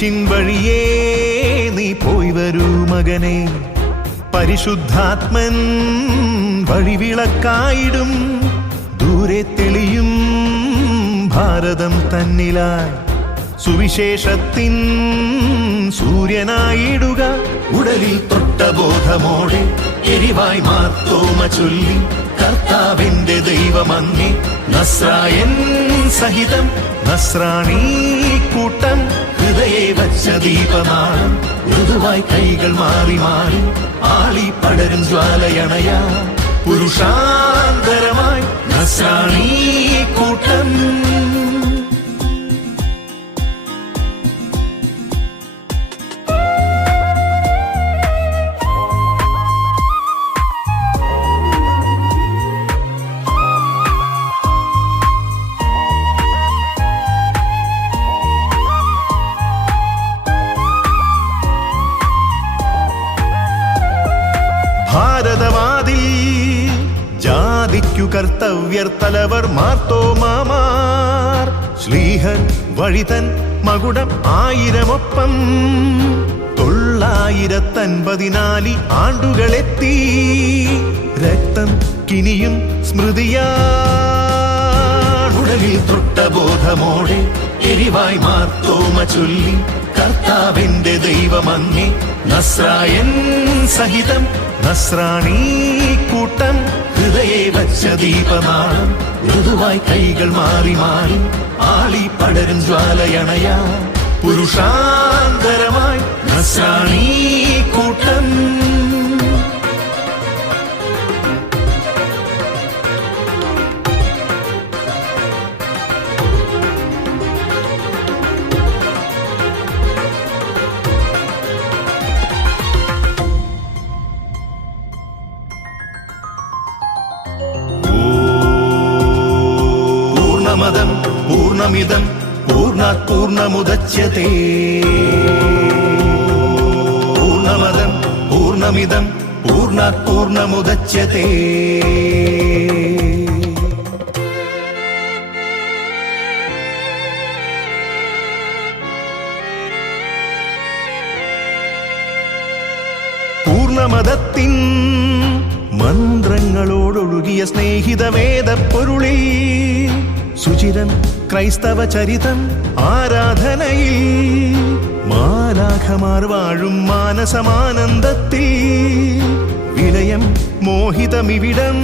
കുരിശിൻ വഴിയേ നീ പോയി വരൂ മകനെ. പരിശുദ്ധാത്മൻ വഴിവിളക്കായിടും ദൂരെ തെളിയും ഭാരതം തന്നിലായി. സുവിശേഷത്തിൻ സൂര്യനായിടുക. ഉടലിൽ തൊട്ട ബോധമോടെ എരിവായി മാർത്തോമ ചൊല്ലി. കർത്താവിന്റെ ദൈവമങ്ങി. നസ്രായൻ സഹിതം. നസ്രാണീ കൂട്ടം. വച്ച ദീപനാളം മൃദുവായി കൈകൾ മാറി മാറി ആളി പടരും ജ്വാലയണയാ ഭാരതവാതിൽ ജാതിക്കു കർത്തവ്യർ തലവർ മാർത്തോമാമാർ ശ്രീഹൻ വഴിതൻ മകുടം ആയിരമൊപ്പം. തൊള്ളായിരത്തൻപതിനാലി ആണ്ടുകളെത്തി. രക്തം കിനിയും സ്മൃതിയാടുടലിൽ തൊട്ട ബോധമോടെ എരിവായി മാർത്തോമ ചൊല്ലി. കർത്താവിന്റെ ദൈവമങ്ങി നസ്രായൻ സഹിതം നസ്രാണീ കൂട്ടം ഹൃദയെ വച്ച ദീപനാളം മൃദുവായി കൈകൾ മാറി മാറി ആളി പടരും ജ്വാലയണയാ പുരുഷാന്തരമായി നസ്രാണീ കൂട്ടം. പൂർണമിദം പൂർണാത് പൂർണമുദച്യത്തെ പൂർണമതം പൂർണമിതം പൂർണാത് പൂർണമുദച്യത്തെ പൂർണമതത്തിൻ മന്ത്രങ്ങളോടൊഴുകിയ സ്നേഹിത പൊരുളിൽ സുചിരൻ ക്രൈസ്തവ ചരിതം ആരാധനയിൽ. മാലാഖമാർ വാഴും മാനസമാനന്ദത്തിൽ. വിലയം മോഹിതമിവിടം.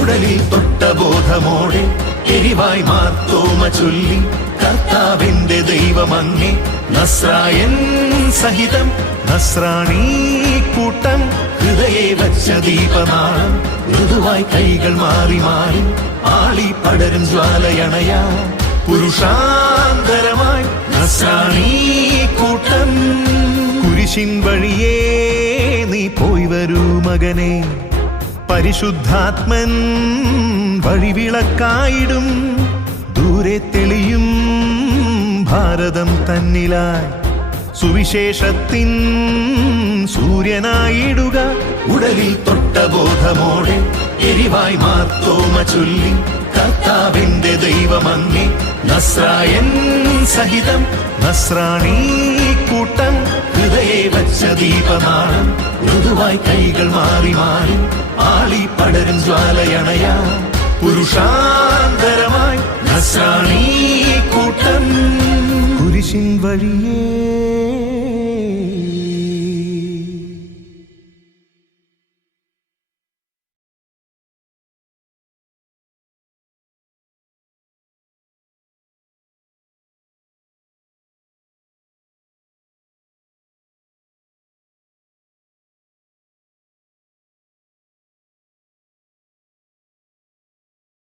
ഉടലിൽ തൊട്ട ബോധമോടെ എരിവായി മാർത്തോമ ചൊല്ലി കർത്താവിന്റെ ദൈവമങ്ങി നസ്രായൻ സഹിതം കൂട്ടം ഹൃദയെ വച്ച ദീപനാളം മൃദുവായി കൈകൾ മാറി മാറി ആളി പടരും ജ്വാലയണയാ. പുരുഷാന്തരമായി നസ്രാണീ കൂട്ടം. കുരിശിൻ വഴിയേ നീ പോയി വരൂ മകനെ. പരിശുദ്ധാത്മൻ വഴിവിളക്കായിടും. ദൂരെ തെളിയും ഭാരതം തന്നിലായി. സുവിശേഷത്തിൻ സൂര്യനായിടുക. ഉടലിൽ തൊട്ട ബോധമോടെ എരിവായി മാർത്തോമ ചൊല്ലി. കർത്താവിന്റെ ദൈവമങ്ങി നസ്രായൻ സഹിതം. നസ്രാണീ കൂട്ടം. ഹൃദയെ വച്ച ദീപമാണ് മൃദുവായി കൈകൾ മാറി മാറി. ആളി പടരും ജ്വാലയണയാ. പുരുഷാന്തരമായി നസ്രാണീ കൂട്ടം. കുരിശിൻ വഴിയേ